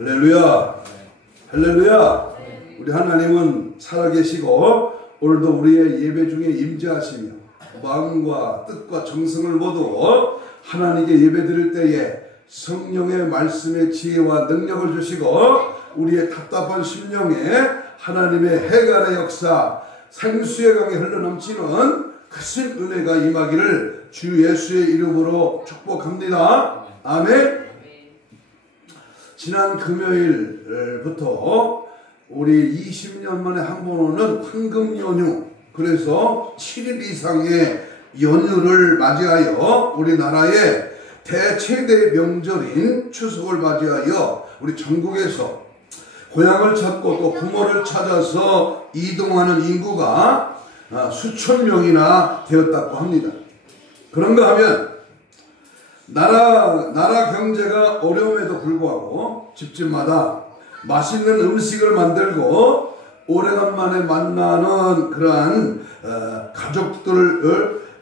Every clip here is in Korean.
할렐루야. 할렐루야. 우리 하나님은 살아계시고 오늘도 우리의 예배 중에 임재하시며 마음과 뜻과 정성을 모두 하나님께 예배 드릴 때에 성령의 말씀의 지혜와 능력을 주시고 우리의 답답한 심령에 하나님의 해갈의 역사, 생수의 강에 흘러넘치는 크신 은혜가 임하기를 주 예수의 이름으로 축복합니다. 아멘. 지난 금요일부터 우리 20년 만에 한 번 오는 황금 연휴, 그래서 7일 이상의 연휴를 맞이하여 우리나라의 대최대 명절인 추석을 맞이하여 우리 전국에서 고향을 찾고 또 부모를 찾아서 이동하는 인구가 수천 명이나 되었다고 합니다. 그런가 하면 나라 경제가 어려움에도 불구하고 집집마다 맛있는 음식을 만들고 오래간만에 만나는 그러한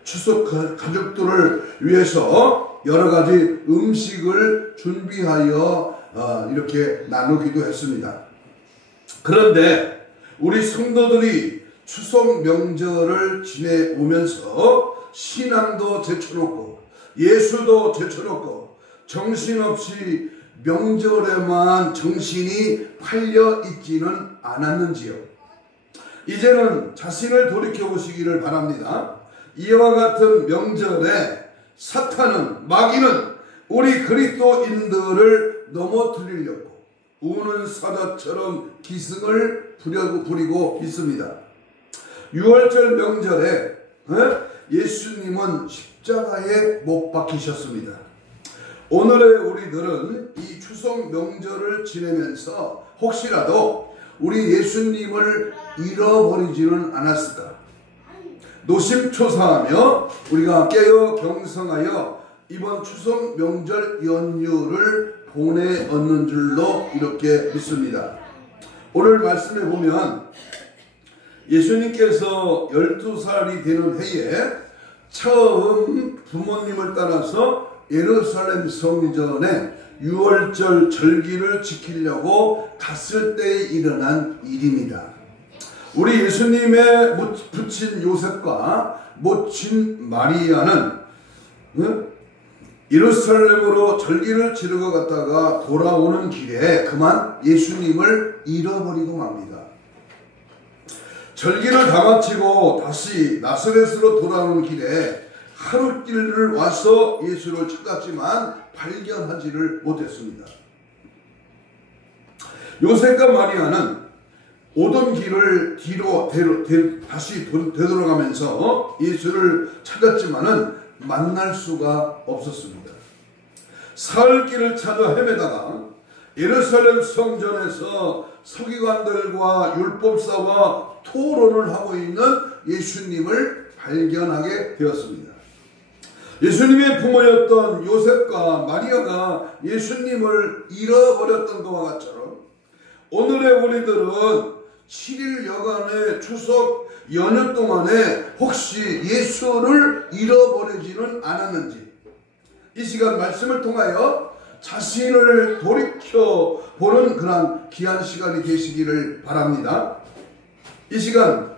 추석 가족들을 위해서 여러 가지 음식을 준비하여 이렇게 나누기도 했습니다. 그런데 우리 성도들이 추석 명절을 지내오면서 신앙도 제쳐놓고 예수도 제쳐놓고 정신없이 명절에만 정신이 팔려 있지는 않았는지요. 이제는 자신을 돌이켜 보시기를 바랍니다. 이와 같은 명절에 사탄은, 마귀는 우리 그리스도인들을 넘어뜨리려고 우는 사자처럼 기승을 부리고 있습니다. 6월절 명절에 예수님은 십자가에 못 박히셨습니다. 오늘의 우리들은 이 추석 명절을 지내면서 혹시라도 우리 예수님을 잃어버리지는 않았을까? 노심초사하며 우리가 깨어 경성하여 이번 추석 명절 연휴를 보내었는 줄로 이렇게 믿습니다. 오늘 말씀에 보면 예수님께서 12살이 되는 해에 처음 부모님을 따라서 예루살렘 성전에 6월절 절기를 지키려고 갔을 때에 일어난 일입니다. 우리 예수님의 부친 요셉과 모친 마리아는 예루살렘으로 절기를 치르고 갔다가 돌아오는 길에 그만 예수님을 잃어버리고 맙니다. 절기를 다 마치고 다시 나사렛으로 돌아오는 길에 하룻길을 와서 예수를 찾았지만 발견하지를 못했습니다. 요셉과 마리아는 오던 길을 뒤로 다시 되돌아가면서 예수를 찾았지만은 만날 수가 없었습니다. 사흘길을 찾아 헤매다가 예루살렘 성전에서 서기관들과 율법사와 토론을 하고 있는 예수님을 발견하게 되었습니다. 예수님의 부모였던 요셉과 마리아가 예수님을 잃어버렸던 것과 같처럼 오늘의 우리들은 7일 여간의 추석 연휴 동안에 혹시 예수를 잃어버리지는 않았는지 이 시간 말씀을 통하여 자신을 돌이켜 보는 그런 귀한 시간이 되시기를 바랍니다. 이 시간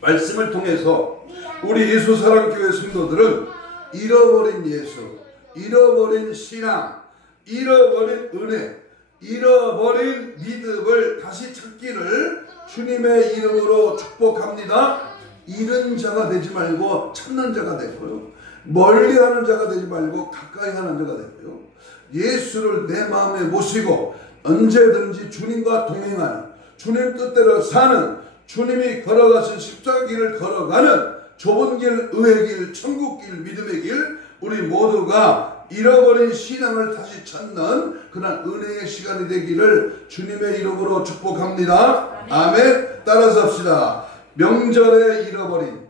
말씀을 통해서 우리 예수사랑교회 성도들은 잃어버린 예수, 잃어버린 신앙, 잃어버린 은혜, 잃어버린 믿음을 다시 찾기를 주님의 이름으로 축복합니다. 잃은 자가 되지 말고 찾는 자가 되고요. 멀리하는 자가 되지 말고 가까이 하는 자가 되고요. 예수를 내 마음에 모시고 언제든지 주님과 동행하는, 주님 뜻대로 사는, 주님이 걸어가신 십자가 길을 걸어가는 좁은 길, 의의 길, 천국 길, 믿음의 길, 우리 모두가 잃어버린 신앙을 다시 찾는 그런 은혜의 시간이 되기를 주님의 이름으로 축복합니다. 아멘. 따라서 합시다. 명절에 잃어버린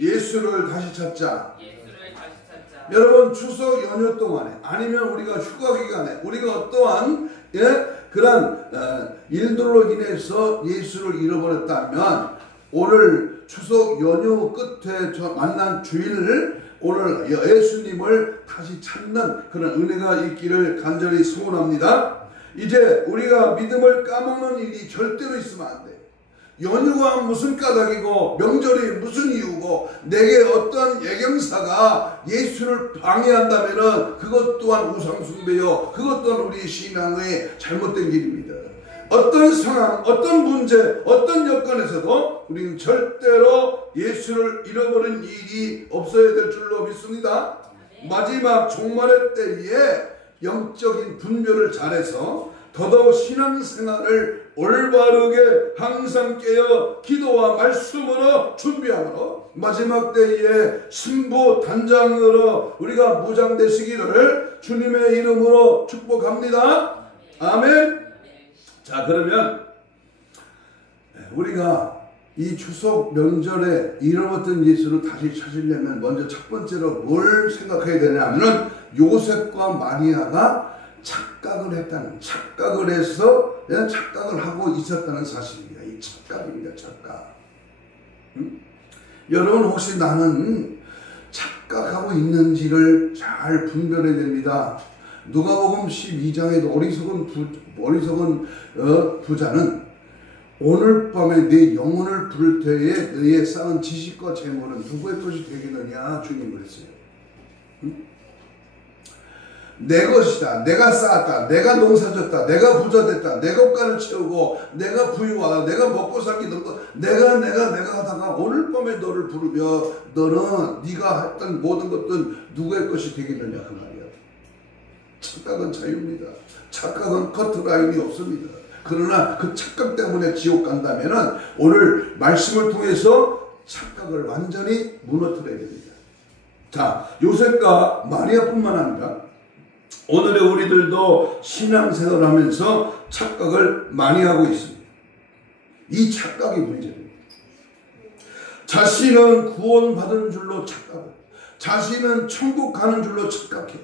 예수를 다시 찾자. 여러분, 추석 연휴 동안에 아니면 우리가 휴가 기간에 우리가 어떠한 그런 일들로 인해서 예수를 잃어버렸다면 오늘 추석 연휴 끝에 만난 주일을 오늘 예수님을 다시 찾는 그런 은혜가 있기를 간절히 소원합니다. 이제 우리가 믿음을 까먹는 일이 절대로 있으면 안 돼. 연휴가 무슨 까닭이고 명절이 무슨 이유고 내게 어떤 예경사가 예수를 방해한다면은 그것 또한 우상숭배요, 그것 또한 우리 신앙의 잘못된 길입니다. 어떤 상황, 어떤 문제, 어떤 여건에서도 우리는 절대로 예수를 잃어버린 일이 없어야 될 줄로 믿습니다. 마지막 종말의 때에 영적인 분별을 잘해서 더더욱 신앙생활을 올바르게 항상 깨어 기도와 말씀으로 준비함으로 마지막 때에 신부 단장으로 우리가 무장되시기를 주님의 이름으로 축복합니다. 아멘. 자, 그러면 우리가 이 추석 명절에 잃어버렸던 예수를 다시 찾으려면 먼저 첫 번째로 뭘 생각해야 되냐면 요셉과 마리아가 착각을 했다는, 착각을 해서 그냥 착각을 하고 있었다는 사실입니다. 이 착각입니다. 착각. 여러분 혹시 나는 착각하고 있는지를 잘 분별해야 됩니다. 누가복음 12장에도 어리석은 부자는 오늘 밤에 내 영혼을 부를 때에 너의 쌓은 지식과 재물은 누구의 것이 되겠느냐 주님 그랬어요. 내 것이다. 내가 쌓았다. 내가 농사졌다. 내가 부자 됐다. 내 것간을 채우고 내가 부유하다. 내가 먹고 살기 내가 하다가 오늘 밤에 너를 부르며 너는 네가 했던 모든 것들은 누구의 것이 되겠느냐 그 말이야. 착각은 자유입니다. 착각은 커트라인이 없습니다. 그러나 그 착각 때문에 지옥 간다면은 오늘 말씀을 통해서 착각을 완전히 무너뜨려야 됩니다. 자, 요셉과 마리아뿐만 아니라 오늘의 우리들도 신앙생활을 하면서 착각을 많이 하고 있습니다. 이 착각이 문제입니다. 자신은 구원받은 줄로 착각해. 자신은 천국 가는 줄로 착각해.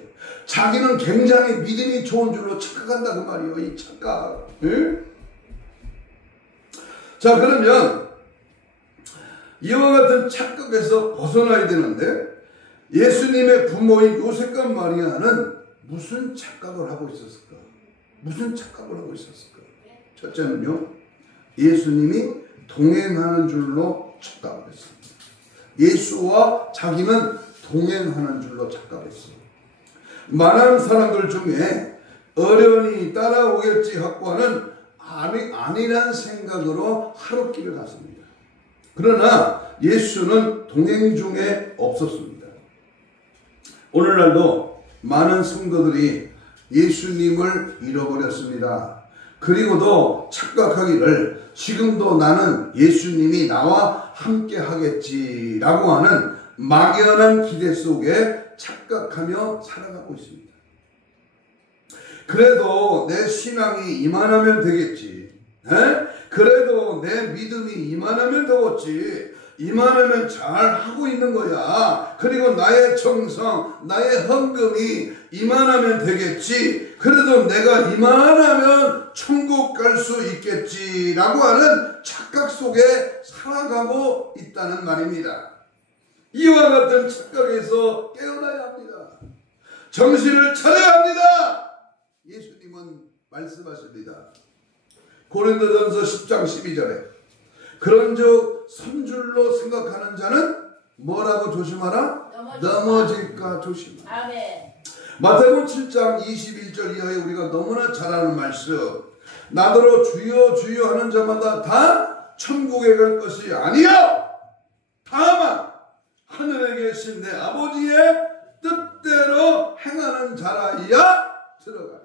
자기는 굉장히 믿음이 좋은 줄로 착각한다 그 말이에요. 이 착각. 응? 자, 그러면 이와 같은 착각에서 벗어나야 되는데 예수님의 부모인 요셉과 마리아는 무슨 착각을 하고 있었을까? 무슨 착각을 하고 있었을까? 첫째는요, 예수님이 동행하는 줄로 착각을 했습니다. 예수와 자기는 동행하는 줄로 착각했어요. 많은 사람들 중에 어련히 따라오겠지 하고 하는 아니란 생각으로 하루길을 갔습니다. 그러나 예수는 동행 중에 없었습니다. 오늘날도 많은 성도들이 예수님을 잃어버렸습니다. 그리고도 착각하기를 지금도 나는 예수님이 나와 함께 하겠지라고 하는 막연한 기대 속에 착각하며 살아가고 있습니다. 그래도 내 신앙이 이만하면 되겠지. 그래도 내 믿음이 이만하면 되겠지. 이만하면 잘 하고 있는 거야. 그리고 나의 정성, 나의 헌금이 이만하면 되겠지. 그래도 내가 이만하면 천국 갈 수 있겠지라고 하는 착각 속에 살아가고 있다는 말입니다. 이와 같은 착각에서 깨어나야 합니다. 정신을 차려야 합니다. 예수님은 말씀하십니다. 고린도전서 10장 12절에 그런즉 선줄로 생각하는 자는 뭐라고 조심하라? 넘어질까 조심하라. 아멘. 마태복음 7장 21절 이하에 우리가 너무나 잘 아는 말씀. 나더러 주여 주여 하는 자마다 다 천국에 갈 것이 아니요 다만 하늘에 계신 내 아버지의 뜻대로 행하는 자라야 들어가리.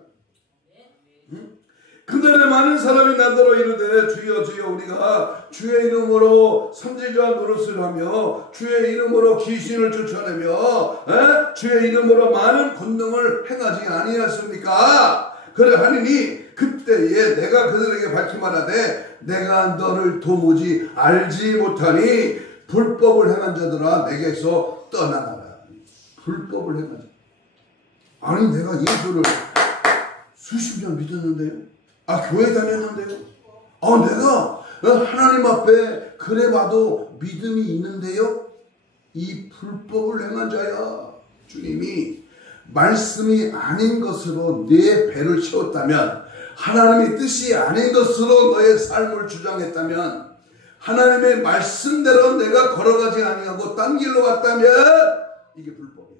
그날에 많은 사람이 나더러 이르되 주여 주여 우리가 주의 이름으로 선지자 노릇을 하며 주의 이름으로 귀신을 쫓아내며 주의 이름으로 많은 권능을 행하지 아니하였습니까? 그래 하니니 그때에 내가 그들에게 밝히 말하되 내가 너를 도무지 알지 못하니 불법을 행한 자들아 내게서 떠나가라. 불법을 행한 자. 아니 내가 예수를 수십 년 믿었는데요. 교회 다녔는데요. 내가 하나님 앞에 그래 봐도 믿음이 있는데요. 이 불법을 행한 자야. 주님이 말씀이 아닌 것으로 내 배를 채웠다면, 하나님의 뜻이 아닌 것으로 너의 삶을 주장했다면, 하나님의 말씀대로 내가 걸어가지 아니하고 딴 길로 갔다면 이게 불법이야.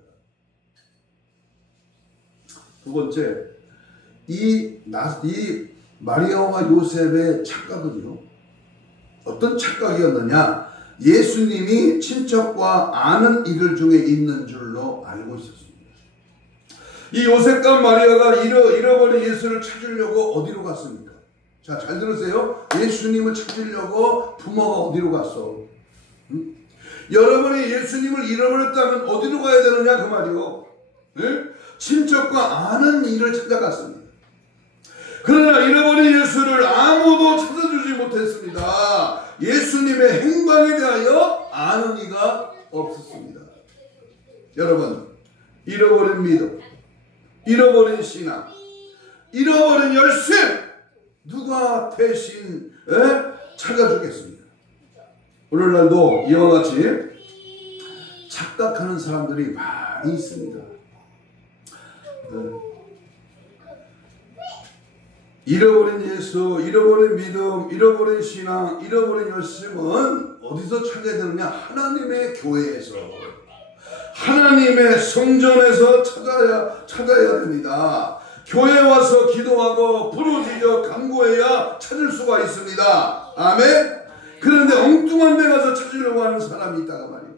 두 번째, 이 마리아와 요셉의 착각은요, 어떤 착각이었느냐? 예수님이 친척과 아는 이들 중에 있는 줄로 알고 있었습니다. 이 요셉과 마리아가 잃어버린 예수를 찾으려고 어디로 갔습니까? 자, 잘 들으세요. 예수님을 찾으려고 부모가 어디로 갔어? 응? 여러분이 예수님을 잃어버렸다면 어디로 가야 되느냐 그 말이요. 응? 친척과 아는 이를 찾아갔습니다. 그러나 잃어버린 예수를 아무도 찾아주지 못했습니다. 예수님의 행방에 대하여 아는 이가 없었습니다. 여러분, 잃어버린 믿음, 잃어버린 신앙, 잃어버린 열심, 누가 대신 찾아주겠습니다. 오늘날도 이와 같이 착각하는 사람들이 많이 있습니다. 잃어버린 예수, 잃어버린 믿음, 잃어버린 신앙, 잃어버린 열심은 어디서 찾아야 되느냐? 하나님의 교회에서, 하나님의 성전에서 찾아야 됩니다. 교회 와서 기도하고 부르짖어 간구해야 찾을 수가 있습니다. 아멘. 그런데 엉뚱한 데 가서 찾으려고 하는 사람이 있다가 말이에요.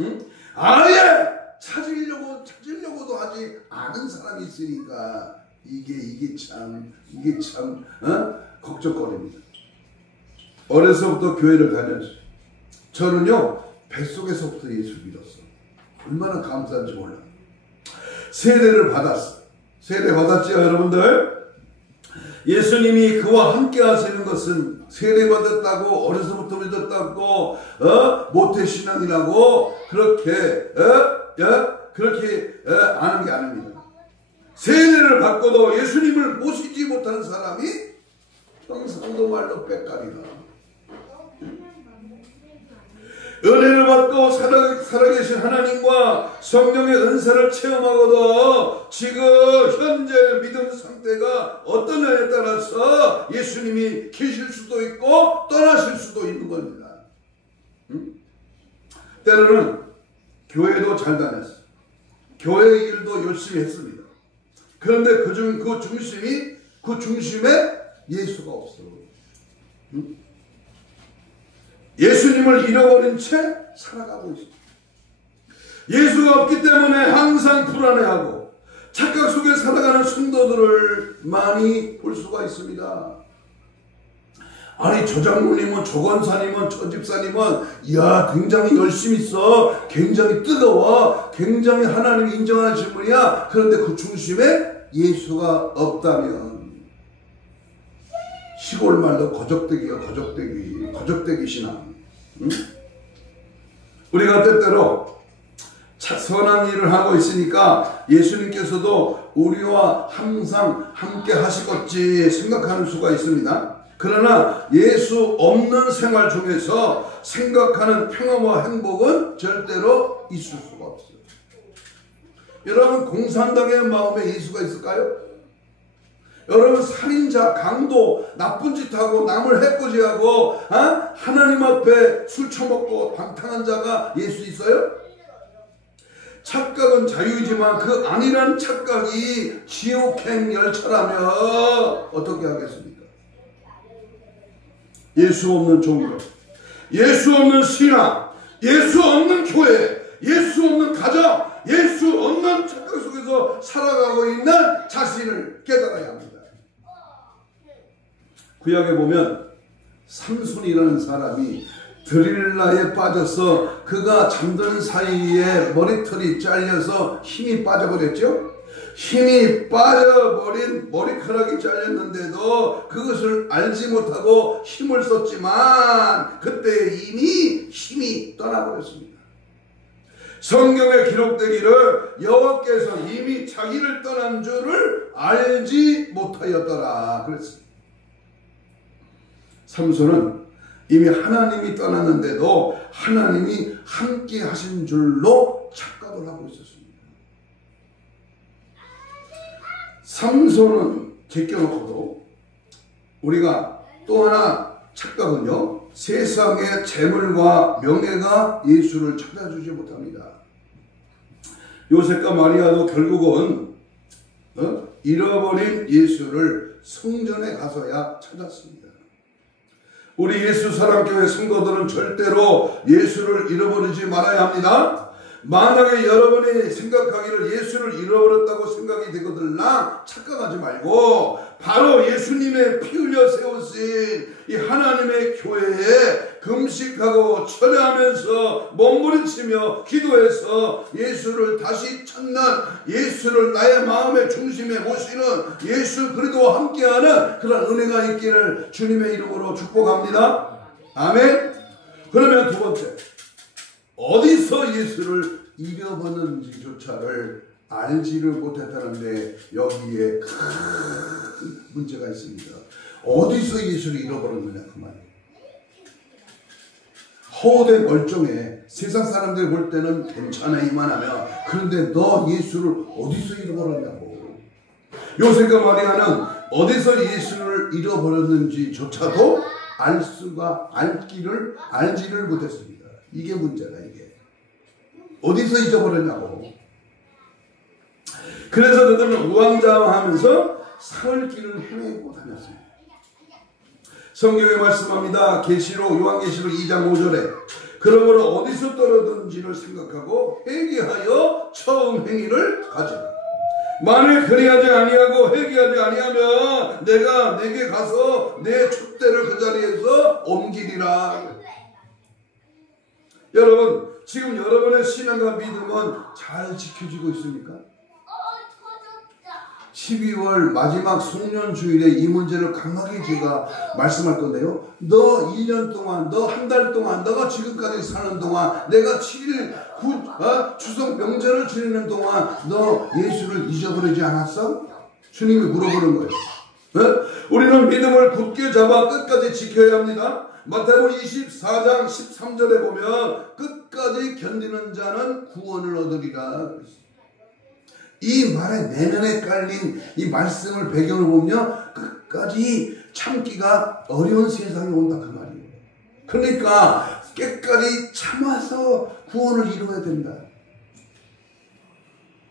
응? 아예 찾으려고도 하지 않은 사람이 있으니까 이게 참 걱정거리입니다. 어려서부터 교회를 다녔어요. 저는요, 뱃속에서부터 예수를 믿었어요. 얼마나 감사한지 몰라요. 세례를 받았어요. 세례 받았죠, 여러분들? 예수님이 그와 함께 하시는 것은 세례 받았다고, 어려서부터 믿었다고, 모태신앙이라고 그렇게 아는 게 아닙니다. 세례를 받고도 예수님을 모시지 못하는 사람이 평상도 말로 빽가리다. 은혜를 받고 살아계신 하나님과 성령의 은사를 체험하고도 지금 현재 믿음 상태가 어떠냐에 따라서 예수님이 계실 수도 있고 떠나실 수도 있는 겁니다. 때로는 교회도 잘 다녔어요. 교회 일도 열심히 했습니다. 그런데 그 중심에 예수가 없어요. 예수님을 잃어버린 채 살아가고 있습니다. 예수가 없기 때문에 항상 불안해하고 착각 속에 살아가는 성도들을 많이 볼 수가 있습니다. 아니, 저 장로님은, 저 권사님은, 저 집사님은 굉장히 열심히 있어, 굉장히 뜨거워, 굉장히 하나님이 인정하는 분이야. 그런데 그 중심에 예수가 없다면 시골 말로 거적대기야, 거적대기 신앙. 응? 우리가 때때로 선한 일을 하고 있으니까 예수님께서도 우리와 항상 함께 하시겠지 생각하는 수가 있습니다. 그러나 예수 없는 생활 중에서 생각하는 평화와 행복은 절대로 있을 수가 없어요. 여러분, 공산당의 마음에 예수가 있을까요? 여러분, 살인자, 강도, 나쁜 짓 하고 남을 해코지하고 하나님 앞에 술 처먹고 방탕한 자가 예수 있어요? 착각은 자유이지만 그 아니란 착각이 지옥행 열차라면 어떻게 하겠습니까? 예수 없는 종교, 예수 없는 신앙, 예수 없는 교회, 예수 없는 가정, 예수 없는 착각 속에서 살아가고 있는 자신을 깨달아야 합니다. 구약에 보면 삼손이라는 사람이 드릴라에 빠져서 그가 잠든 사이에 머리털이 잘려서 힘이 빠져버렸죠. 힘이 빠져버린 머리카락이 잘렸는데도 그것을 알지 못하고 힘을 썼지만 그때 이미 힘이 떠나버렸습니다. 성경에 기록되기를 여호와께서 이미 자기를 떠난 줄을 알지 못하였더라 그랬습니다. 삼손은 이미 하나님이 떠났는데도 하나님이 함께 하신 줄로 착각을 하고 있었습니다. 삼손은 제껴놓고도 우리가 또 하나 착각은요, 세상의 재물과 명예가 예수를 찾아주지 못합니다. 요셉과 마리아도 결국은 잃어버린 예수를 성전에 가서야 찾았습니다. 우리 예수 사랑교회 성도들은 절대로 예수를 잃어버리지 말아야 합니다. 만약에 여러분이 생각하기를 예수를 잃어버렸다고 생각이 되거들나 착각하지 말고 바로 예수님의 피 흘려 세우신 이 하나님의 교회에 금식하고 철회하면서 몸부림치며 기도해서 예수를 다시 찾는, 예수를 나의 마음의 중심에 모시는 예수 그리스도와 함께하는 그런 은혜가 있기를 주님의 이름으로 축복합니다. 아멘. 그러면 두 번째, 어디서 예수를 잃어버렸는지조차를 알지를 못했다는데 여기에 큰 문제가 있습니다. 어디서 예수를 잃어버렸느냐 그 말이에요. 허우대 멀쩡해. 세상 사람들이 볼 때는 괜찮아 이만하면. 그런데 너 예수를 어디서 잃어버렸냐고. 요셉과 마리아는 어디서 예수를 잃어버렸는지조차도 알지를 못했습니다. 이게 문제다. 이게 어디서 잊어버렸냐고. 그래서 그들은 우왕좌왕하면서 사흘 길을 헤매고 다녔어요. 성경에 말씀합니다. 요한계시록 2장 5절에 그러므로 어디서 떨어졌는지를 생각하고 회개하여 처음 행위를 가지라. 만일 그리하지 아니하고 회개하지 아니하면 내가 내게 가서 내 촛대를 그 자리에서 옮기리라. 여러분, 지금 여러분의 신앙과 믿음은 잘 지켜지고 있습니까? 12월 마지막 송년주일에 이 문제를 강하게 제가 말씀할 건데요. 너 1년 동안, 너 한 달 동안, 너가 지금까지 사는 동안, 내가 7일 추석 명절을 지내는 동안 너 예수를 잊어버리지 않았어? 주님이 물어보는 거예요. 우리는 믿음을 굳게 잡아 끝까지 지켜야 합니다. 마태복음 24장 13절에 보면 끝까지 견디는 자는 구원을 얻으리라. 이 말에 내면에 깔린 이 말씀을 배경을 보면 끝까지 참기가 어려운 세상이 온다 그 말이에요. 그러니까 끝까지 참아서 구원을 이루어야 된다.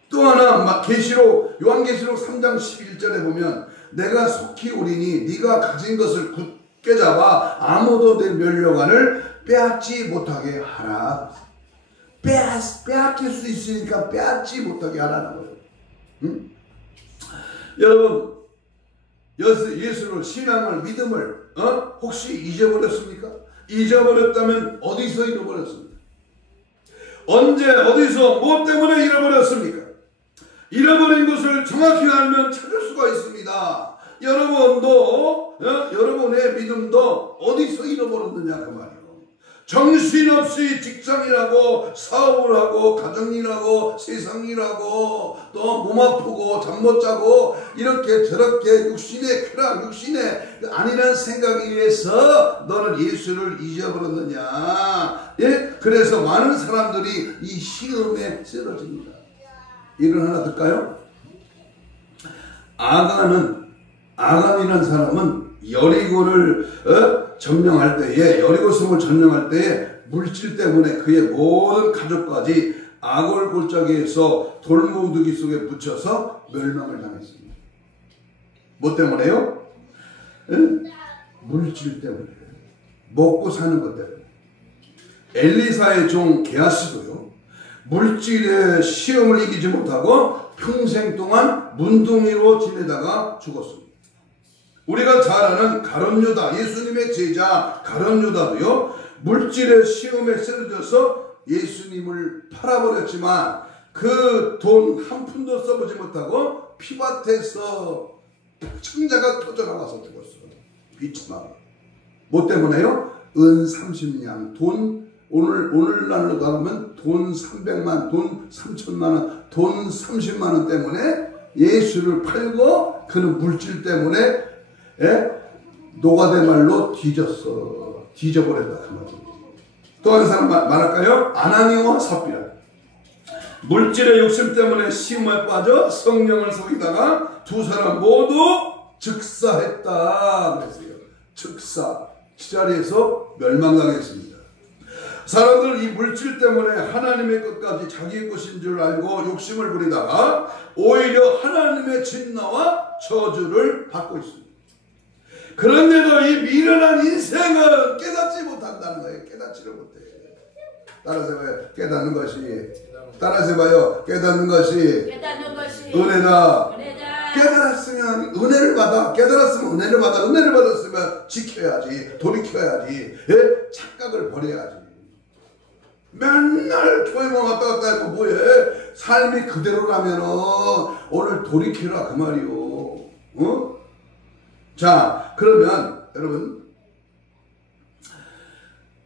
또 하나 요한계시록 3장 11절에 보면 내가 속히 오리니 네가 가진 것을 굳게 잡아 아무도 내 면류관을 빼앗지 못하게 하라. 빼앗길 수 있으니까 빼앗지 못하게 하라는 거예요. 응? 여러분, 예수를, 신앙을, 믿음을 혹시 잊어버렸습니까? 잊어버렸다면 어디서 잃어버렸습니까? 언제 어디서 뭐 때문에 잃어버렸습니까? 잃어버린 것을 정확히 알면 찾을 수가 있습니다. 여러분도 여러분의 믿음도 어디서 잃어버렸느냐 그 말이에요. 정신없이 직장일하고 사업을 하고 가정일하고 세상일하고 또 몸 아프고 잠 못 자고 이렇게 저렇게 육신의 쾌락, 육신의 아니란 생각에 의해서 너는 예수를 잊어버렸느냐. 예? 그래서 많은 사람들이 이 시험에 쓰러집니다. 이를 하나 들까요? 아간이라는 사람은 여리고를 점령할 때에, 여리고성을 점령할 때에 물질 때문에 그의 모든 가족까지 아골 골짜기에서 돌무더기 속에 묻혀서 멸망을 당했습니다. 뭐 때문에요? 물질 때문에. 먹고 사는 것 때문에. 엘리사의 종 게하시도요, 물질의 시험을 이기지 못하고 평생 동안 문둥이로 지내다가 죽었습니다. 우리가 잘 아는 가룟 유다, 예수님의 제자 가룟 유다도요, 물질의 시험에 쓰러져서 예수님을 팔아버렸지만 그 돈 한 푼도 써보지 못하고 피밭에서 창자가 터져나와서 죽었어요. 비참하게. 뭐 때문에요? 은 30냥, 돈, 오늘날로 가면 돈 300만, 돈 3천만 원, 돈 30만 원 때문에 예수를 팔고 그는 물질 때문에 노가대 말로 뒤져버렸다 그 말이에요. 또 한 사람 말할까요? 아나니와 삽비라. 물질의 욕심 때문에 시험에 빠져 성령을 속이다가 두 사람 모두 즉사했다 그랬어요. 즉사. 그 자리에서 멸망당했습니다. 사람들은 이 물질 때문에 하나님의 것까지 자기의 것인 줄 알고 욕심을 부리다가 오히려 하나님의 진노와 저주를 받고 있습니다. 그런데도 이 미련한 인생은 깨닫지 못한다는 거예요. 깨닫지를 못해. 따라서 해봐요. 깨닫는 것이. 따라서 해봐요. 깨닫는 것이 은혜다. 깨달았으면 은혜를 받아. 깨달았으면 은혜를 받아. 은혜를 받았으면 지켜야지. 돌이켜야지. 예? 착각을 버려야지. 맨날 교회만 왔다 갔다 해도 뭐해? 삶이 그대로라면 오늘 돌이키라 그 말이요. 어? 자, 그러면 여러분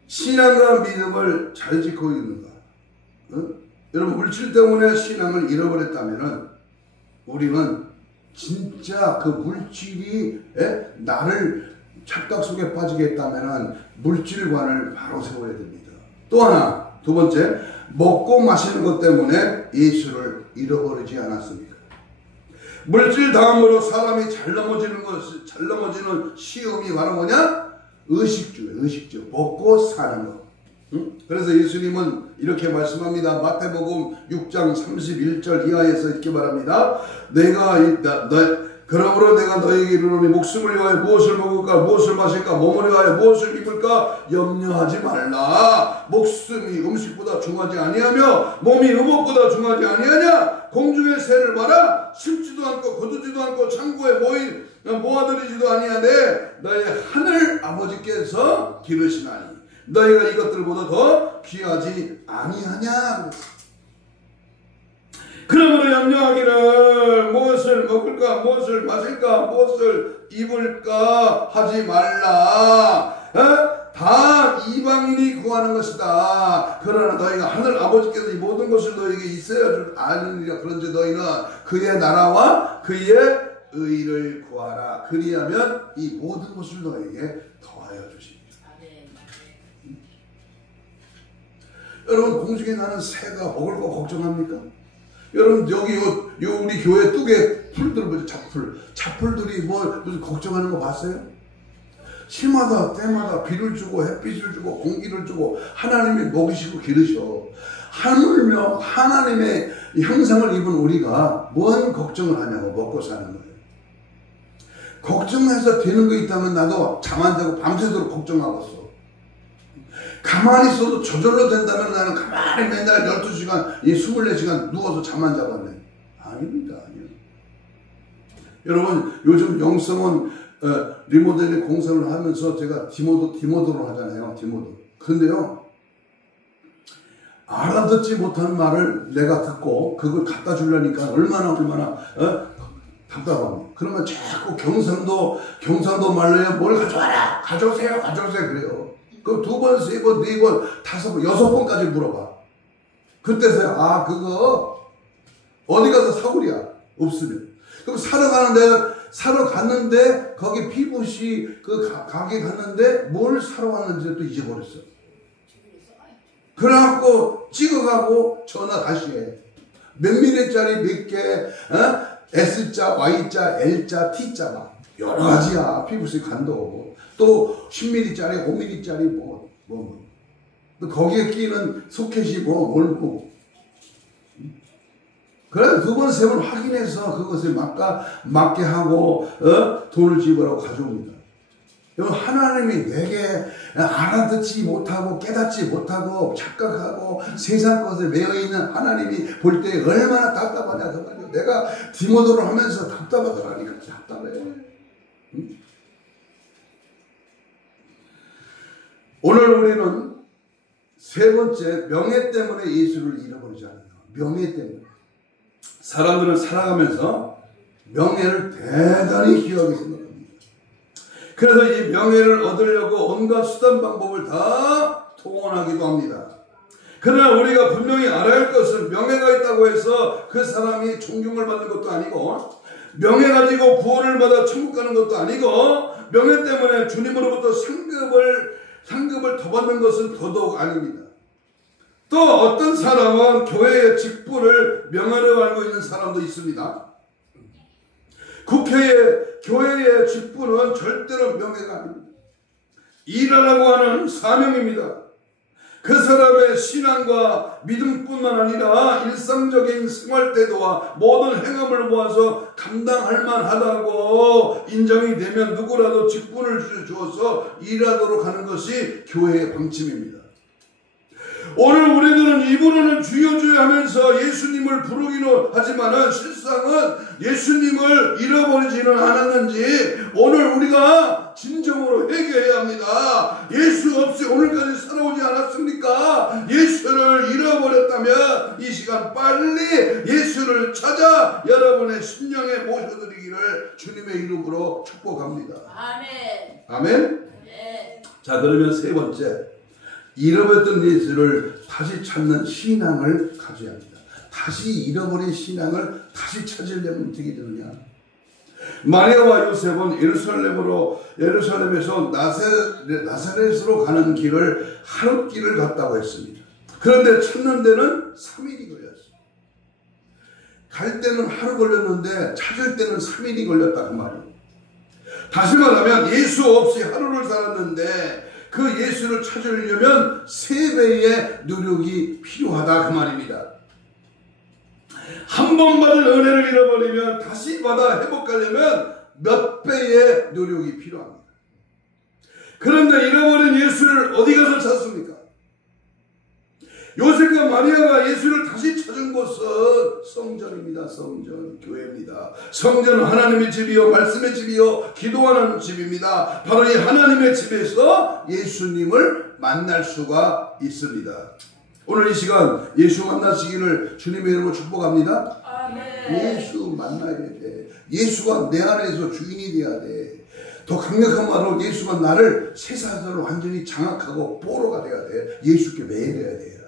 신앙과 믿음을 잘 지키고 있는가? 어? 여러분 물질 때문에 신앙을 잃어버렸다면 우리는 진짜 그 물질이 나를 착각 속에 빠지게 했다면 물질관을 바로 세워야 됩니다. 또 하나, 두 번째, 먹고 마시는 것 때문에 예수를 잃어버리지 않았습니까? 물질 다음으로 사람이 잘 넘어지는 시험이 바로 뭐냐? 의식주. 먹고 사는 것. 그래서 예수님은 이렇게 말씀합니다. 마태복음 6장 31절 이하에서 이렇게 말합니다. 그러므로 내가 너에게 이르노니 목숨을 위하여 무엇을 먹을까 무엇을 마실까 몸을 위하여 무엇을 입을까 염려하지 말라. 목숨이 음식보다 중하지 아니하며 몸이 의복보다 중하지 아니하냐. 공중의 새를 봐라. 심지도 않고 거두지도 않고 창고에 모아들이지도 아니하되 너의 하늘 아버지께서 기르시나니 너희가 이것들보다 더 귀하지 아니하냐. 그러므로 염려하기를 무엇을 먹을까 무엇을 마실까 무엇을 입을까 하지 말라. 다 이방인이 구하는 것이다. 그러나 너희가 하늘 아버지께서 이 모든 것을 너희에게 있어야 줄 아느니라. 그런지 너희는 그의 나라와 그의 의를 구하라. 그리하면 이 모든 것을 너희에게 더하여 주십니다. 여러분 공중에 나는 새가 먹을 거 걱정합니까? 여러분 여기 우리 교회 뚝에 풀들 보죠. 잡풀들이 무슨 걱정하는 거 봤어요? 시마다 때마다 비를 주고 햇빛을 주고 공기를 주고 하나님이 먹이시고 기르셔. 하물며 하나님의 형상을 입은 우리가 뭔 걱정을 하냐고. 먹고 사는 거예요. 걱정해서 되는 거 있다면 나도 잠 안 자고 밤새도록 걱정하겠어. 가만히 있어도 저절로 된다면 나는 가만히 맨날 12시간, 24시간 누워서 잠 안 자겠네. 아닙니다. 아니요. 여러분, 요즘 영성은 리모델링 공사를 하면서 제가 디모도로 하잖아요. 디모도. 그런데요, 알아듣지 못하는 말을 내가 듣고 그걸 갖다 주려니까 얼마나 답답합니다. 그러면 자꾸 경상도 말로요. 뭘 가져와라. 가져오세요. 그래요. 그럼 2번, 3번, 4번, 5번, 6번까지 물어봐. 그때서야 그거 어디 가서 사오랴. 없으면. 그럼 사러 갔는데 거기 피부시 그 가게 갔는데 뭘 사러 왔는지 또 잊어버렸어. 그래갖고 찍어가고 전화 다시 해. 몇 미리짜리 몇 개, S자, Y자, L자, T자 막 여러 가지야. 피부시 간도. 또 10mm짜리, 5mm짜리 거기에 끼는 소켓이 뭘 그래 2번, 3번 확인해서 그것을 맞게 하고 돈을 지불하고 가져옵니다. 여러분 하나님이 내게 알아듣지 못하고 깨닫지 못하고 착각하고 세상 것에 매여있는 하나님이 볼 때 얼마나 답답하냐 그 말이에요. 내가 디모도를 하면서 답답하더라니까. 답답해. 응? 오늘 우리는 세 번째, 명예 때문에 예수를 잃어버리지 않아요. 명예 때문에. 사람들은 살아가면서 명예를 대단히 귀하게 생각합니다. 그래서 이 명예를 얻으려고 온갖 수단 방법을 다 동원하기도 합니다. 그러나 우리가 분명히 알아야 할 것은 명예가 있다고 해서 그 사람이 존경을 받는 것도 아니고 명예 가지고 구원을 받아 천국 가는 것도 아니고 명예 때문에 주님으로부터 상급을 더 받는 것은 더더욱 아닙니다. 또 어떤 사람은 교회의 직분을 명예로 알고 있는 사람도 있습니다. 교회의 직분은 절대로 명예가 아닙니다. 일하라고 하는 사명입니다. 그 사람의 신앙과 믿음뿐만 아니라 일상적인 생활 태도와 모든 행함을 모아서 감당할 만하다고 인정이 되면 누구라도 직분을 주어서 일하도록 하는 것이 교회의 방침입니다. 오늘 우리들은 입으로는 주여 주여 하면서 예수님을 부르기는 하지만은 실상은 예수님을 잃어버리지는 않았는지 오늘 우리가 진정으로 회개해야 합니다. 예수 없이 오늘까지 살아오지 않았습니까? 예수를 잃어버렸다면 이 시간 빨리 예수를 찾아 여러분의 심령에 모셔드리기를 주님의 이름으로 축복합니다. 아멘. 아멘. 네. 자, 그러면 세 번째, 잃어버렸던 예수를 다시 찾는 신앙을 가져야 합니다. 다시 잃어버린 신앙을 다시 찾으려면 어떻게 되느냐? 마리아와 요셉은 예루살렘에서 나사렛으로 가는 길을 하룻길을 갔다고 했습니다. 그런데 찾는 데는 3일이 걸렸어요. 갈 때는 하루 걸렸는데 찾을 때는 3일이 걸렸다 그 말이에요. 다시 말하면 예수 없이 하루를 살았는데 그 예수를 찾으려면 3배의 노력이 필요하다 그 말입니다. 한 번 받은 은혜를 잃어버리면 다시 받아 회복하려면 몇 배의 노력이 필요합니다. 그런데 잃어버린 예수를 어디 가서 찾습니까? 요셉과 마리아가 예수를 다시 찾은 곳은 성전입니다. 성전, 교회입니다. 성전은 하나님의 집이요 말씀의 집이요 기도하는 집입니다. 바로 이 하나님의 집에서 예수님을 만날 수가 있습니다. 오늘 이 시간 예수 만나시기를 주님의 이름으로 축복합니다. 아멘. 예수 만나야 돼. 예수가 내 안에서 주인이 돼야 돼. 더 강력한 말로 예수가 나를 세상을 완전히 장악하고 보로가 돼야 돼. 예수께 매여야 돼요.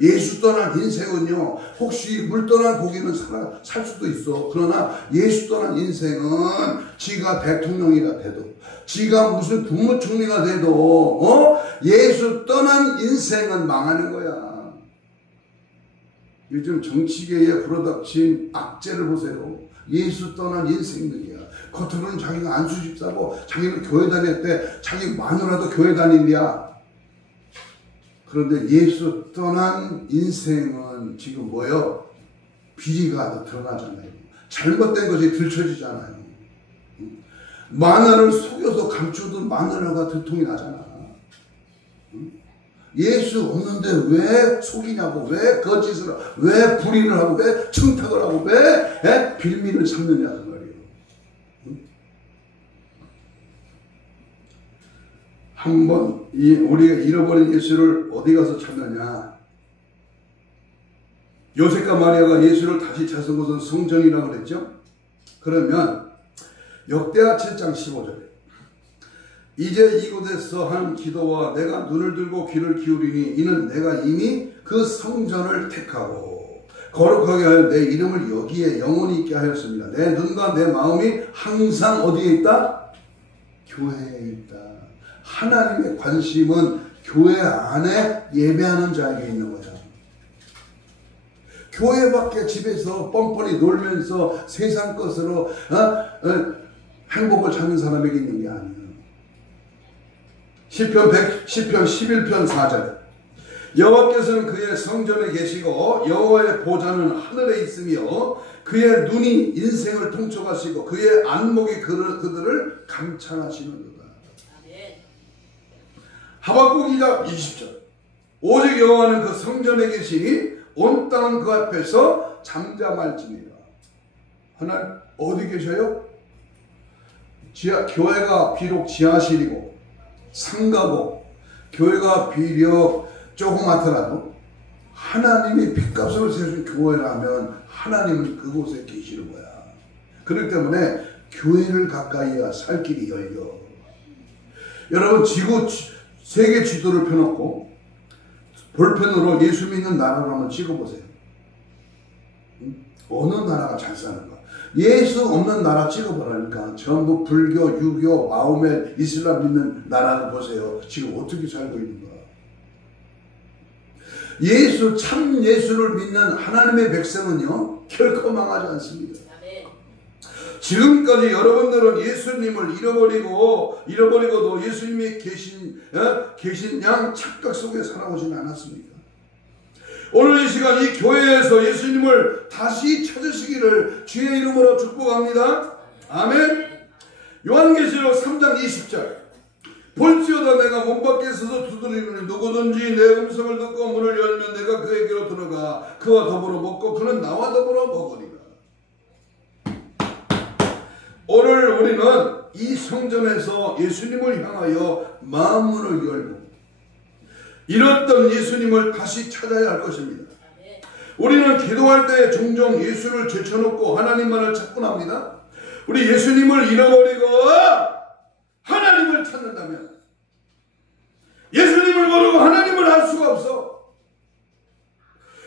예수 떠난 인생은요, 혹시 물 떠난 고기는 살 수도 있어. 그러나 예수 떠난 인생은 지가 대통령이라 돼도, 지가 무슨 국무총리가 돼도 예수 떠난 인생은 망하는 거야. 요즘 정치계에 불어닥친 악재를 보세요. 예수 떠난 인생들이야. 겉으로는 자기가 안수집사고 자기는 교회 다닐 때 자기 마누라도 교회 다니랴. 그런데 예수 떠난 인생은 지금 뭐요? 비리가 드러나잖아요. 잘못된 것이 들춰지잖아요. 마늘을 속여서 감추던 마늘과 들통이 나잖아. 예수 없는데 왜 속이냐고, 왜 거짓을 하고, 왜 불의를 하고, 왜 청탁을 하고, 왜 빌미를 삼느냐 그 말이에요. 한번 우리가 잃어버린 예수를 어디 가서 찾느냐? 요셉과 마리아가 예수를 다시 찾은 곳은 성전이라고 그랬죠? 그러면 역대하 7장 15절에 이제 이곳에서 한 기도와 내가 눈을 들고 귀를 기울이니 이는 내가 이미 그 성전을 택하고 거룩하게 하여 내 이름을 여기에 영원히 있게 하였습니다. 내 눈과 내 마음이 항상 어디에 있다? 교회에 있다. 하나님의 관심은 교회 안에 예배하는 자에게 있는 거야. 교회 밖에 집에서 뻔뻔히 놀면서 세상 것으로 행복을 찾는 사람에게 있는 게 아니에요. 시편 11편 4절 여호와께서는 그의 성전에 계시고 여호와의 보좌는 하늘에 있으며 그의 눈이 인생을 통촉하시고 그의 안목이 그들을 감찰하시는도다. 하박국 2장 20절 오직 여호와는 그 성전에 계시니 온 땅은 그 앞에서 잠잠할지니라. 하나님 어디 계셔요? 교회가 비록 지하실이고 상가고 교회가 비록 조그맣더라도 하나님이 핏값으로 세운 교회라면 하나님은 그곳에 계시는 거야. 그렇기 때문에 교회를 가까이 살 길이 열려. 여러분 세계 지도를 펴놓고 볼펜으로 예수 믿는 나라를 한번 찍어보세요. 어느 나라가 잘 사는가? 예수 없는 나라 찍어보라니까. 전부 불교, 유교, 마호멧, 이슬람 믿는 나라를 보세요. 지금 어떻게 살고 있는가? 예수, 참 예수를 믿는 하나님의 백성은요 결코 망하지 않습니다. 지금까지 여러분들은 예수님을 잃어버리고도 예수님이 계신 양 착각 속에 살아오진 않았습니까? 오늘 이 시간 이 교회에서 예수님을 다시 찾으시기를 주의 이름으로 축복합니다. 아멘. 요한계시록 3장 20절. 볼지어다 내가 문 밖에 서서 두드리노니 누구든지 내 음성을 듣고 문을 열면 내가 그에게로 들어가 그와 더불어 먹고 그는 나와 더불어 먹으리라. 오늘 우리는 이 성전에서 예수님을 향하여 마음문을 열고 잃었던 예수님을 다시 찾아야 할 것입니다. 우리는 기도할 때 종종 예수를 제쳐놓고 하나님만을 찾곤 합니다. 우리 예수님을 잃어버리고 하나님을 찾는다면 예수님을 모르고 하나님을 알 수가 없어.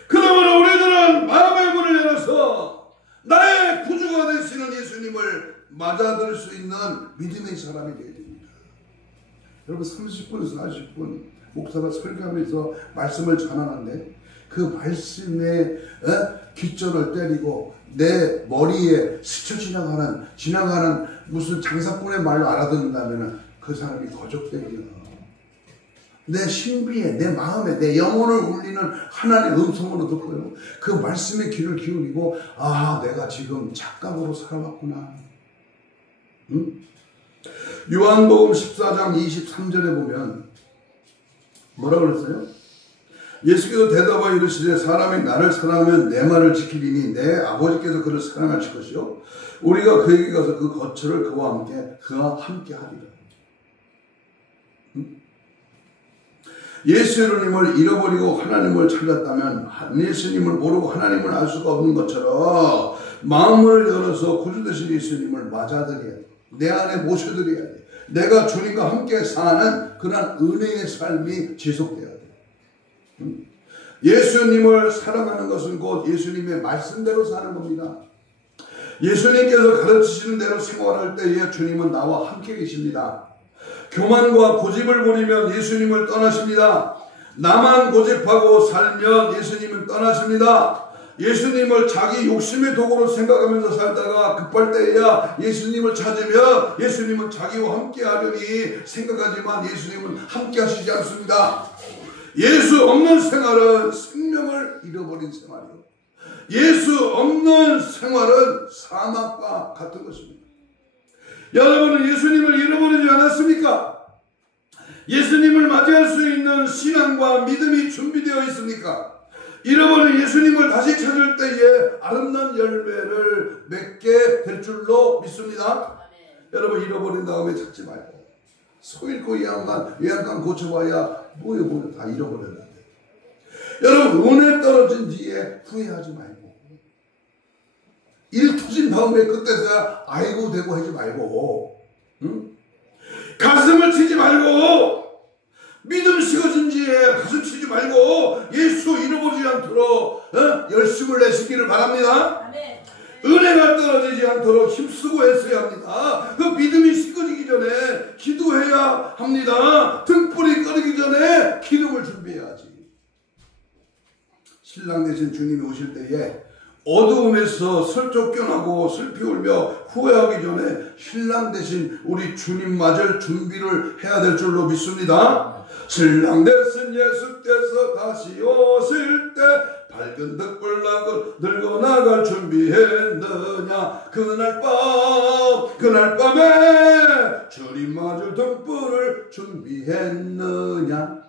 그러므로 우리들은 마음의 문을 열어서 나의 구주가 되시는 예수님을 맞아들일 수 있는 믿음의 사람이 되어야 됩니다. 여러분 30분에서 40분 목사가 설교하면서 말씀을 전하는데 그 말씀에 귓전을 때리고 내 머리에 스쳐 지나가는 무슨 장사꾼의 말로 알아듣는다면 그 사람이 거적대기야. 내 신비에, 내 마음에, 내 영혼을 울리는 하나님의 음성으로 듣고요. 그 말씀에 귀를 기울이고 내가 지금 착각으로 살아왔구나. 응? 요한복음 14장 23절에 보면 뭐라고 그랬어요? 예수께서 대답하여 이르시되 사람이 나를 사랑하면 내 말을 지키리니 내 아버지께서 그를 사랑하실 것이요 우리가 그에게 가서 그 거처를 그와 함께 하리라. 응? 예수님을 잃어버리고 하나님을 찾았다면 예수님을 모르고 하나님을 알 수가 없는 것처럼 마음을 열어서 구주 되신 예수님을 맞아들여야 돼. 내 안에 모셔드려야 돼. 내가 주님과 함께 사는 그런 은혜의 삶이 지속돼야 돼. 예수님을 사랑하는 것은 곧 예수님의 말씀대로 사는 겁니다. 예수님께서 가르치시는 대로 생활할 때에 주님은 나와 함께 계십니다. 교만과 고집을 부리면 예수님을 떠나십니다. 나만 고집하고 살면 예수님은 떠나십니다. 예수님을 자기 욕심의 도구로 생각하면서 살다가 급할 때에야 예수님을 찾으며 예수님은 자기와 함께 하려니 생각하지만 예수님은 함께 하시지 않습니다. 예수 없는 생활은 생명을 잃어버린 생활이요. 예수 없는 생활은 사막과 같은 것입니다. 여러분은 예수님을 잃어버리지 않았습니까? 예수님을 맞이할 수 있는 신앙과 믿음이 준비되어 있습니까? 잃어버린 예수님을 다시 찾을 때에 아름다운 열매를 맺게 될 줄로 믿습니다. 여러분 잃어버린 다음에 찾지 말고 소잃고 외양간 고쳐봐야 뭐야 다 잃어버렸는데. 여러분 은혜 떨어진 뒤에 후회하지 말고 일 터진 다음에 그때서야 아이고 되고 하지 말고 가슴을 치지 말고 믿음 식어진 뒤에 가슴 치지 말고 예수 잃어버리지 않도록 열심을 내시기를 바랍니다. 아멘. 은혜가 떨어지지 않도록 힘쓰고 애써야 합니다. 그 믿음이 식어지기 전에 기도해야 합니다. 등불이 꺼지기 전에 기름을 준비해야지. 신랑 되신 주님이 오실 때에 어두움에서 슬쫓겨나고 슬피 울며 후회하기 전에 신랑 되신 우리 주님 맞을 준비를 해야 될 줄로 믿습니다. 신랑 되신 예수께서 다시 오실 때 밝은 등불 들고 나갈 준비했느냐. 그날 밤에 주님 맞을 등불을 준비했느냐.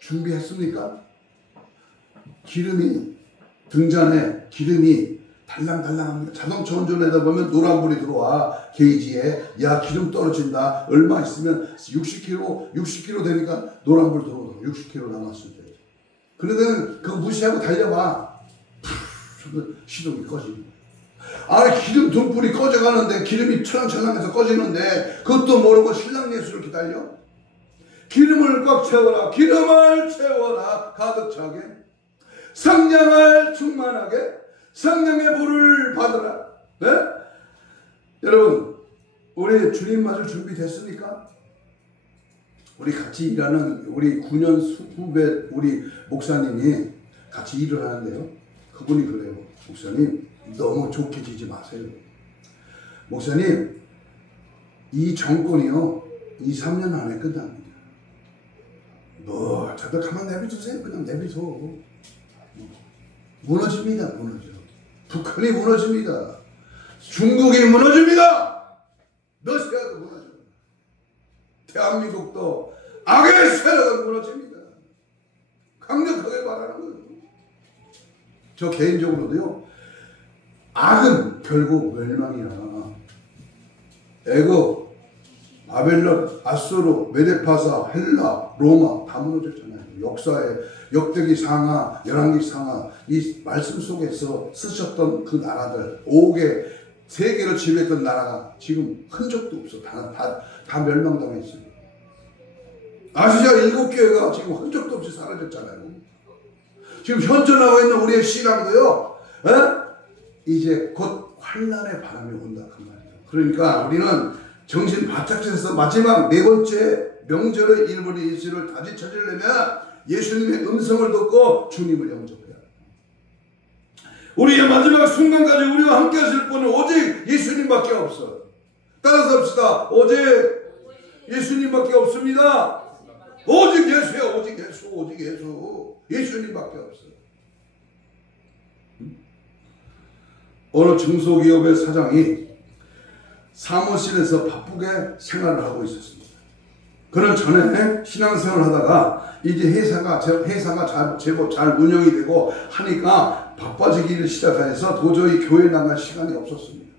준비했습니까? 기름이 등잔에 기름이 달랑달랑합니다. 자동차 운전하다 보면 노란불이 들어와 게이지에. 야 기름 떨어진다. 얼마 있으면 60km 되니까 노란불 들어오고 60km 남았을 때. 그러면 그거 무시하고 달려봐. 시동이 꺼지는 거야. 기름 등불이 꺼져가는데 기름이 철랑철랑해서 꺼지는데 그것도 모르고 신랑 예수를 기다려? 기름을 꽉 채워라. 기름을 채워라. 가득 차게. 성령을 충만하게. 성령의 불을 받으라. 네? 여러분 우리 주님 맞을 준비 됐습니까? 우리 같이 일하는 우리 9년 후배 우리 목사님이 같이 일을 하는데요. 그분이 그래요. 목사님, 너무 좋게 지지 마세요. 목사님, 이 정권이요, 2, 3년 안에 끝납니다. 저도 가만 내비두세요. 그냥 내비둬. 무너집니다. 무너져. 북한이 무너집니다. 중국이 무너집니다. 러시아도 무너집니다. 대한민국도 악의 세력은 무너집니다. 강력하게 말하는 거예요. 저 개인적으로도요, 악은 결국 멸망이야. 애굽, 바벨론, 아수르, 메데파사, 헬라, 로마 다 무너졌잖아요. 역사의 역대기 상하, 열왕기 상하, 이 말씀 속에서 쓰셨던 그 나라들, 5개, 세계를 지배했던 나라가 지금 흔적도 없어. 다 멸망당했어요. 아시아 7개가 지금 흔적도 없이 사라졌잖아요. 지금 현존하고 있는 우리의 신앙도요, 이제 곧 환란의 바람이 온다 그 말이에요. 그러니까 우리는 정신 바짝 차려서 마지막 4번째 명절의 일본의 예수를 다시 찾으려면 예수님의 음성을 듣고 주님을 영접해야 해요. 우리의 마지막 순간까지 우리와 함께 하실 분은 오직 예수님밖에 없어. 따라서 합시다. 오직 예수님밖에 없습니다. 오직 예수야. 오직 예수. 오직 예수. 예수님밖에 없어. 어느 중소기업의 사장이 사무실에서 바쁘게 생활을 하고 있었습니다. 그는 전에 신앙생활을 하다가 이제 회사가 제법 잘 운영이 되고 하니까 바빠지기를 시작해서 도저히 교회 나갈 시간이 없었습니다.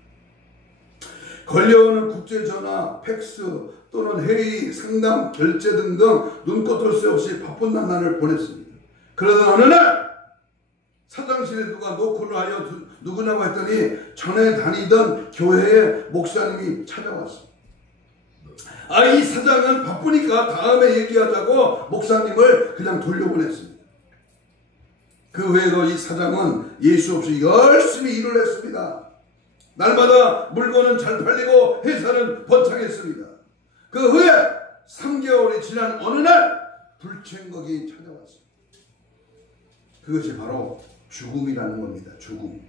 걸려오는 국제전화, 팩스 또는 회의, 상담, 결제 등등 눈코 뜰 새 없이 바쁜 나날을 보냈습니다. 그러던 어느 날 사장실에 누가 노크를 하여 누구냐고 했더니 전에 다니던 교회의 목사님이 찾아왔습니다. 이 사장은 바쁘니까 다음에 얘기하자고 목사님을 그냥 돌려보냈습니다. 그 외에도 이 사장은 예수 없이 열심히 일을 했습니다. 날마다 물건은 잘 팔리고 회사는 번창했습니다. 그 후에 3개월이 지난 어느 날 불청객이 찾아왔습니다. 그것이 바로 죽음이라는 겁니다. 죽음.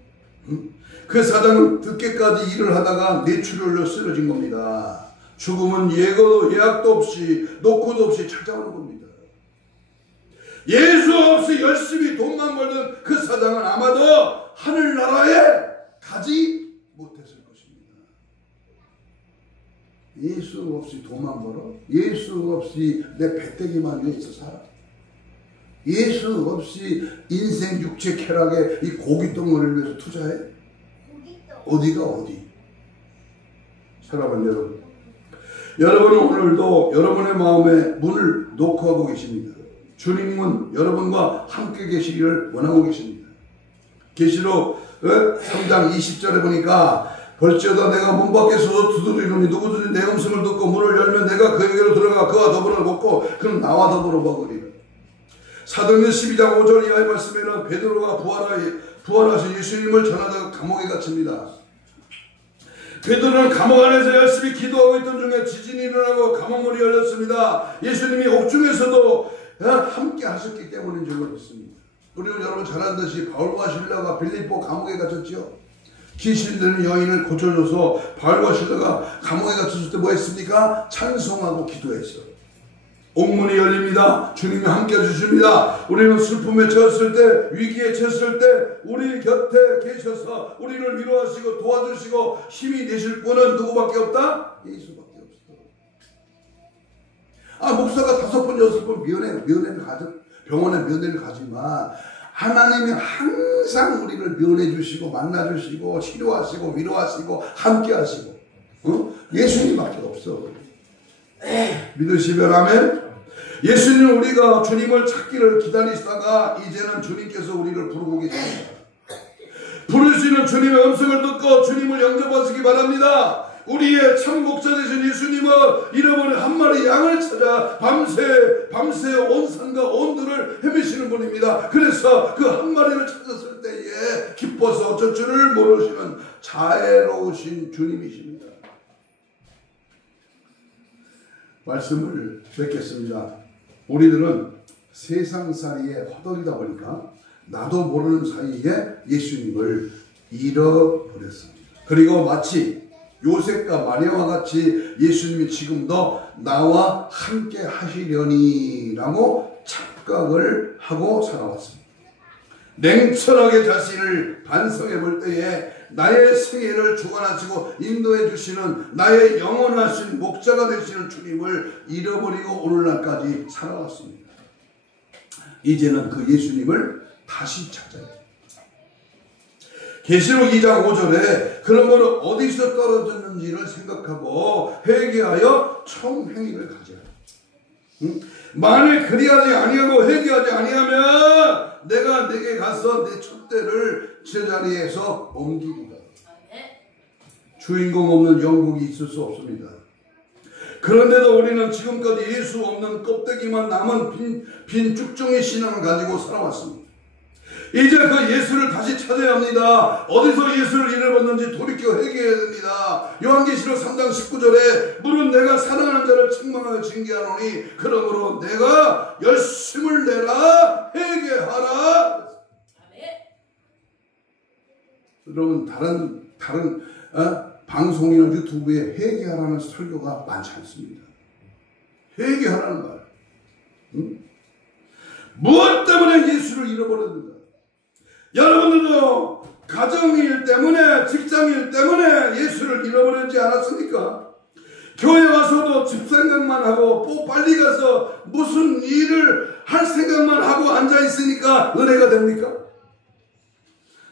그 사장은 늦게까지 일을 하다가 뇌출혈로 쓰러진 겁니다. 죽음은 예고도 예약도 없이 노크도 없이 찾아오는 겁니다. 예수 없이 열심히 돈만 벌던 그 사장은 아마도 하늘나라에 가지 못했을 것입니다. 예수 없이 돈만 벌어? 예수 없이 내 배때기만 위해서 살아? 예수 없이 인생 육체 쾌락에 이 고깃덩어리를 위해서 투자해? 어디가 어디? 사랑하는 여러분은 오늘도 여러분의 마음에 문을 노크하고 계십니다. 주님은 여러분과 함께 계시기를 원하고 계십니다. 계시록 3장 20절에 보니까 벌지어다 내가 문 밖에 서서 두드리노니 누구든지 내 음성을 듣고 문을 열면 내가 그에게로 들어가 그와 더불어 먹고 그는 나와 더불어 먹으리라. 사도행전 12장 5절 이하의 말씀에는 베드로가 부활하신 예수님을 전하다가 감옥에 갇힙니다. 베드로는 감옥 안에서 열심히 기도하고 있던 중에 지진이 일어나고 감옥문이 열렸습니다. 예수님이 옥중에서도 함께 하셨기 때문인 줄 믿습니다. 우리는 여러분 잘 아듯이 바울과 실라가 빌립보 감옥에 갇혔죠. 귀신 들린 여인을 고쳐줘서 바울과 실라가 감옥에 갇혔을 때 뭐 했습니까? 찬송하고 기도했어요. 옥문이 열립니다. 주님이 함께 해주십니다. 우리는 슬픔에 처했을 때, 위기에 처했을 때 우리 곁에 계셔서 우리를 위로하시고 도와주시고 힘이 되실 분은 누구밖에 없다? 예수밖에 없어. 목사가 5번 6번 면회를 가져, 병원에 면회를 가지만 하나님이 항상 우리를 면해 주시고 만나 주시고 치료하시고 위로하시고 함께 하시고 예수님밖에 없어. 믿으시면 아멘. 예수님은 우리가 주님을 찾기를 기다리시다가 이제는 주님께서 우리를 부르고 계십니다. 부르시는 주님의 음성을 듣고 주님을 영접하시기 바랍니다. 우리의 참 목자 되신 예수님은 잃어버린 한 마리 양을 찾아 밤새 온 산과 온 들을 헤매시는 분입니다. 그래서 그 한 마리를 찾았을 때에 기뻐서 어쩔 줄을 모르시는 자애로우신 주님이십니다. 말씀을 뵙겠습니다. 우리들은 세상살이에 허덕이다 보니까 나도 모르는 사이에 예수님을 잃어버렸습니다. 그리고 마치 요셉과 마리아와 같이 예수님이 지금도 나와 함께 하시려니라고 착각을 하고 살아왔습니다. 냉철하게 자신을 반성해 볼 때에 나의 생애를 주관하시고 인도해 주시는 나의 영원하신 목자가 되시는 주님을 잃어버리고 오늘날까지 살아왔습니다. 이제는 그 예수님을 다시 찾아야 합니다. 계시록 2장 5절에 그런 것을 어디서 떨어졌는지를 생각하고 회개하여 총행위를 가져야 합니다. 만일 그리하지 아니하고 회개하지 아니하면 내가 내게 가서 내 촛대를 제자리에서 옮기리라. 주인공 없는 영국이 있을 수 없습니다. 그런데도 우리는 지금까지 예수 없는 껍데기만 남은 빈 쭉정이 신앙을 가지고 살아왔습니다. 이제 그 예수를 다시 찾아야 합니다. 어디서 예수를 잃어버렸는지 돌이켜 회개해야 됩니다. 요한계시록 3장 19절에 물은 내가 사랑하는 자를 책망하여 징계하노니 그러므로 내가 열심을 내라 회개하라. 여러분 다른 방송이나 유튜브에 회개하라는 설교가 많지 않습니다. 회개하라는 말. 무엇 때문에 예수를 잃어버렸는가? 여러분들도 가정일 때문에 직장일 때문에 예수를 잃어버리지 않았습니까? 교회 와서도 집 생각만 하고 빨리 가서 무슨 일을 할 생각만 하고 앉아있으니까 은혜가 됩니까?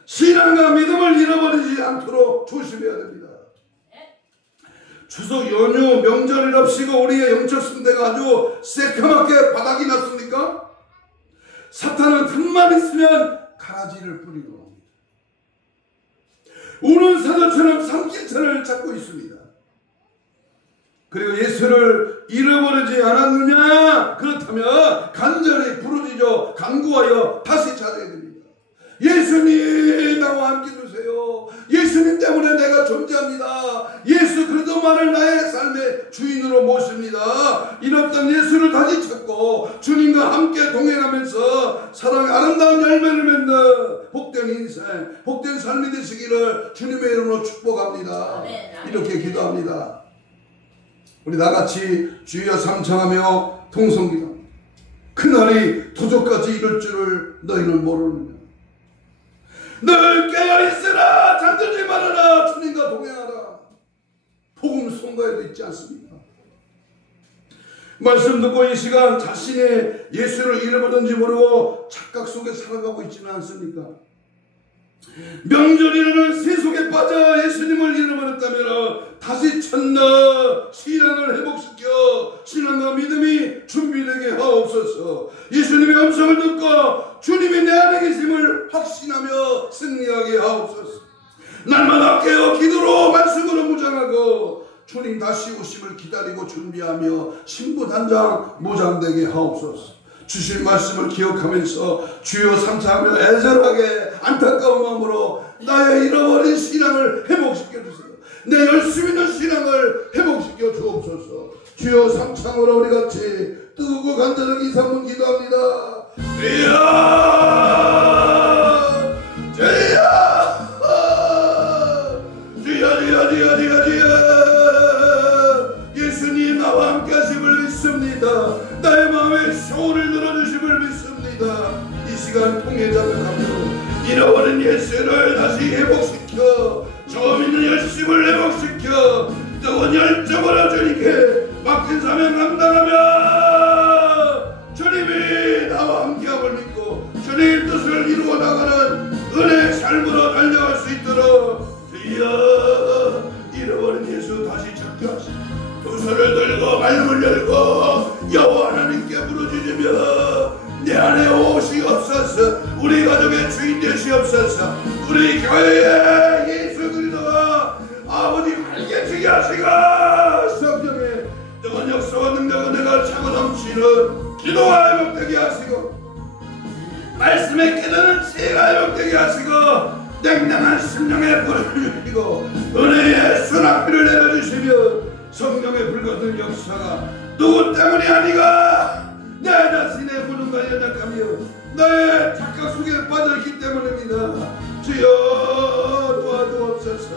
신앙과 믿음을 잃어버리지 않도록 조심해야 됩니다. 추석 연휴 명절이랍시고 우리의 영적 상태가 아주 새까맣게 바닥이 났습니까? 사탄은 틈만 있으면 가라지를 뿌리고 우는 사자처럼 삼킬천을 찾고 있습니다. 그리고 예수를 잃어버리지 않았느냐? 그렇다면 간절히 부르짖어 간구하여 다시 찾아야 됩니다. 예수님 나와 함께 주세요. 예수님 때문에 내가 존재합니다. 예수 그리스도만을 나의 삶의 주인으로 모십니다. 잃었던 예수를 다시 찾고 주님과 함께 동행하면서 사랑의 아름다운 열매를 맺는 복된 인생, 복된 삶이 되시기를 주님의 이름으로 축복합니다. 이렇게 기도합니다. 우리 나같이 주여 삼창하며 통성기도 그날이 도적같이 이룰 줄을 너희는 모르느냐. 늘 깨어있으라 잠들지 말아라 주님과 동행하라. 복음 선거에도 있지 않습니까? 말씀 듣고 이 시간 자신의 예수를 잃어버렸는지 모르고 착각 속에 살아가고 있지는 않습니까? 명절이라는 세속에 빠져 예수님을 잃어버렸다면 다시 찾나 신앙을 회복시켜 신앙과 믿음이 준비되게 하옵소서. 예수님의 음성을 듣고 주님이 내 안에 계심을 확신하며 승리하게 하옵소서. 날마다 깨어 기도로 말씀으로 무장하고 주님 다시 오심을 기다리고 준비하며 신부단장 무장되게 하옵소서. 주신 말씀을 기억하면서 주여 삼창하며 애절하게 안타까운 마음으로 나의 잃어버린 신앙을 회복시켜 주세요. 내 열심 있는 신앙을 회복시켜 주옵소서. 주여 삼창으로 우리 같이 뜨겁고 간절하게 2-3분 기도합니다. 주여 주여 주여 주여 주여 주여 예수님 나와 함께 하심을 믿습니다. 나의 마음에 소원을 들어주심을 믿습니다. 이 시간 통해 잡아가며 잃어버린 예수를 다시 회복시켜 저 믿는 열심을 회복시켜 뜨거운 열정으로 주님께 맡긴 사명 감당하며 주님이 나와 함께함을 믿고 주님 뜻을 이루어 나가는 은혜의 삶으로 달려갈 수 있도록 주여 잃어버린 예수 다시 찾게 하시고 두 손을 들고 말문을 열고 여호와 하나님께 부르짖으며 내 안에 오시옵소서. 우리 가족의 주인 되시옵소서. 우리 교회의 예수 그리스도가 아버지 활개치게 하시고 성령의 뜨거운 역사와 능력을 내가 차고 넘치는 기도가 회복되게 하시고 말씀에 깨닫는 지혜가 회복되게 하시고 냉랭한 심령의 불을 주시고 은혜의 수납비를 내려주시며 성령의 불같은 역사가 누구 때문이 아니가 내 자신의 무능과 연약하며 나의 착각 속에 빠져있기 때문입니다. 주여 도와주옵소서.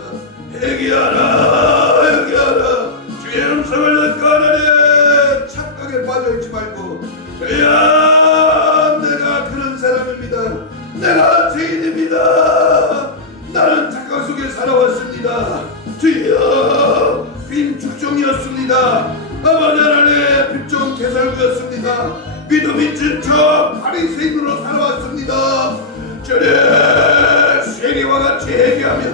회개하라 회개하라. 주의 음성을 듣고 하나님 착각에 빠져있지 말고 주여 내가 그런 사람입니다. 내가 죄인입니다. 나는 착각 속에 살아왔습니다. 주여 빈 축종이었습니다. 아버지 하나님 빚종 개살구였습니다. 믿음 잊은 척 바리새인으로 살아왔습니다. 주님 세리와 같이 회개하며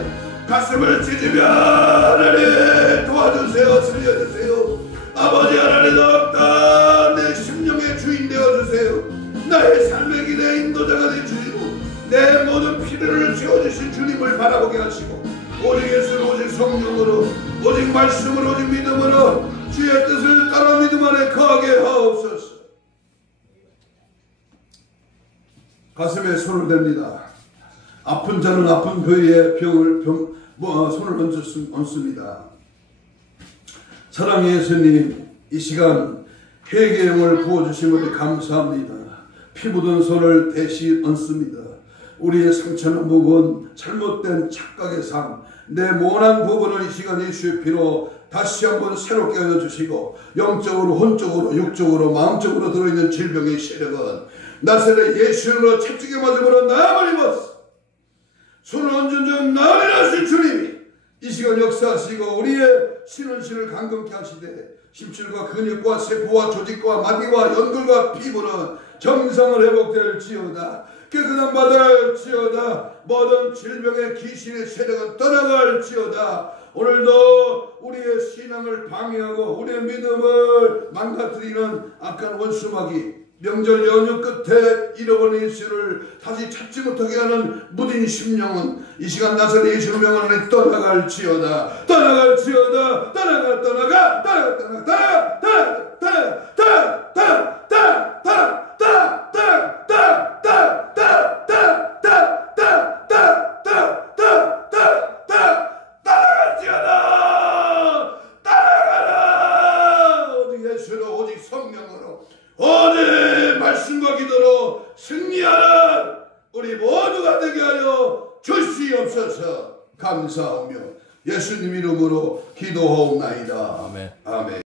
가슴을 찢으며 하나님 도와주세요. 살려주세요. 아버지 하나님 없다. 내 심령의 주인 되어주세요. 나의 삶의 길의 인도자가 되주시고 내 모든 필요를 채워주신 주님을 바라보게 하시고 오직 예수로 오직 성령으로 오직 말씀으로 오직 믿음으로 주의 뜻을 따라 믿음 안에 거하게 하옵소서. 가슴에 손을 댑니다. 아픈 자는 아픈 그의 손을 얹습니다. 사랑의 예수님, 이 시간 회개의 영을 부어주심을 감사합니다. 피 묻은 손을 대신 얹습니다. 우리의 상처는 부분, 잘못된 착각의 삶, 내 모난 부분을 이 시간 예수의 피로 다시 한번 새롭게 하여주시고 영적으로, 혼적으로, 육적으로, 마음적으로 들어있는 질병의 세력은 나세를 예수님으로 채찍에 맞음으로 나아버리면서 손을 얹은 점 나으리라 하신 주님이 이 시간 역사하시고 우리의 신은신을 강건케 하시되 심줄과 근육과 세포와 조직과 마디와 연골과 피부는 정상을 회복될지어다. 깨끗한 받을지어다. 모든 질병의 귀신의 세력은 떠나갈지어다. 오늘도 우리의 신앙을 방해하고 우리의 믿음을 망가뜨리는 악한 원수마귀, 명절 연휴 끝에 잃어버린 예수를 다시 찾지 못하게 하는 무딘 심령은 이 시간 나서리 예수의 명을 안에 떠나갈지어다. 떠나갈지어다. 떠나가 떠나가 떠나가 떠나가 떠나가 떠나가 떠나가 떠나가 떠나가 떠나가 오직 말씀과 기도로 승리하는 우리 모두가 되게 하여 주시옵소서. 감사하며 예수님 이름으로 기도하옵나이다. 아멘. 아멘.